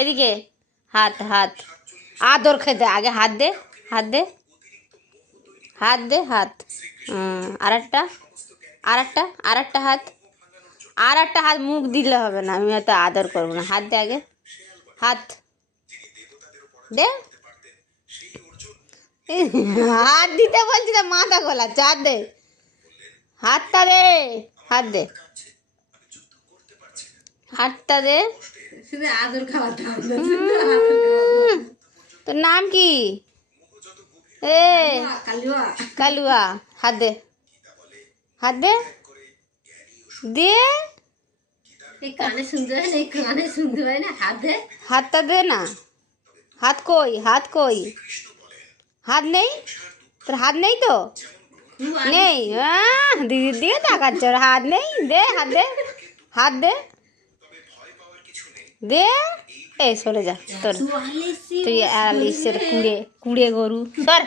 এদিকে হাত হাত আদর খেতে আগে হাত দে হাত দে হাত দে হাত আরেকটা আরেকটা আরেকটা হাত আর একটা হাত মুখ দিলে হবে না, আমি এত আদর করবো না। হাত দে আগে হাত দে। হাত দিতে বলছি তো মাথা গোলা হাত দে হাতটা দে হাত দে হাতটা দে। তোর নাম কি? এ কালুয়া। হাত দে হাত দে দে কানে শুনতে হয় না, কানে শুনতে হয় না, হাত দে হাতটা দে না। হাত কই হাত কই? হাত নেই তোর? হাত নেই তো? নেই? দিদির দিকে তাকাচ্ছ, হাত নেই? দে হাত দে হাত দে দে। এই সরে যা তোর, তুই 44-এর কুড়ে কুড়ে গরু সর।